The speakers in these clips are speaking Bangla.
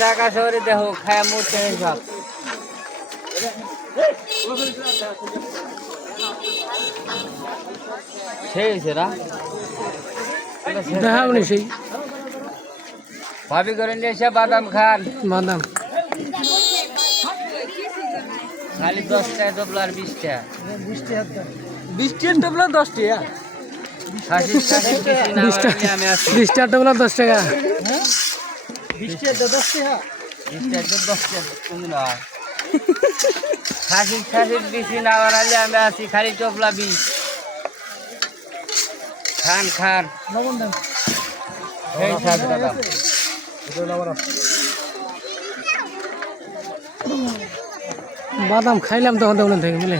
ঢাকা শহরে দেখো খায়া মরছে সাপ সেই হয়েছে না দেখা উনি সেই ভাবি করে নিয়ে এসে বাদাম খান বাদাম খালি দশ টাকা দোবলার বিশ টাকা বিশ টাকা বাদাম খাইলাম তখন তখন থেকে বুঝলে?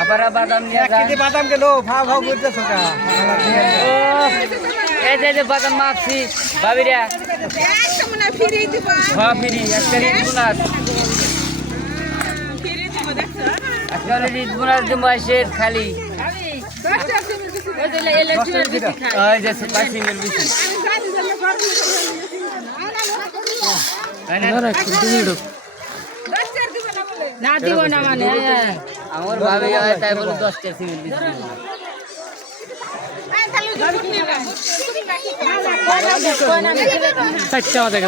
আবার বাদাম নিয়ে যান। বাদাম কেন ভাও ভাও করতেছ এই যে যে বাদাম ভাবিরা দিব হ্যাঁ ফিরি একটা রিট বোনাস রিট বোনাস দিব খালি। মিনিট না দিব না মানে আমার ভাবে হয় তাই বলে দশটা সিমেন্ট দিচ্ছি চারটা